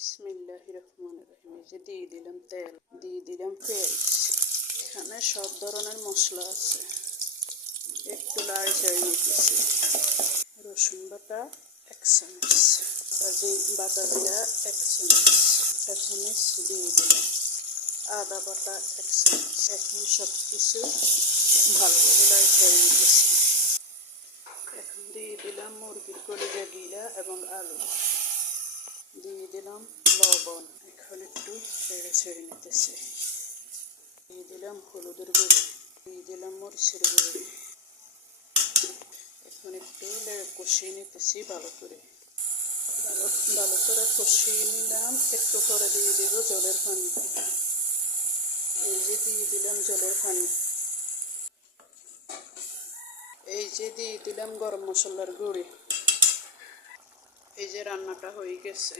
বিসমিল্লাহির রহমানির রহিম। এই যে দিয়ে দিলাম তেল, দিয়ে দিলাম পেঁয়াজ। এখানে সব ধরনের মশলা আছে, একটু লাড়ি চাড়ি নিতেছি। রসুন বাটা 1 চামচ, বাটা জিরা 1 চামচ দিয়ে দিলাম, আদা বাটা 1 চামচ। এখন সব কিছু ভালোভাবে লাড়ি চাড়ি নিতেছি। এখন দিয়ে দিলাম মুরগির কলিজা গিলা এবং আলু, দিয়ে দিলাম লবণ। এখন একটু নেড়ে ছেড়ে নিতেছি। দিয়ে দিলাম হলুদের গুঁড়ো, দিয়ে দিলাম মরিচের গুঁড়ো। এখন একটু কষিয়ে নিতেছি ভালো করে। ভালো করে কষিয়ে নিলাম। একটু করে দিয়ে দেব জলের পানি। এই যে দিয়ে দিলাম জলের পানি। এই যে দিয়ে দিলাম গরম মশলার গুঁড়ি। এই যে রান্নাটা হয়ে গেছে।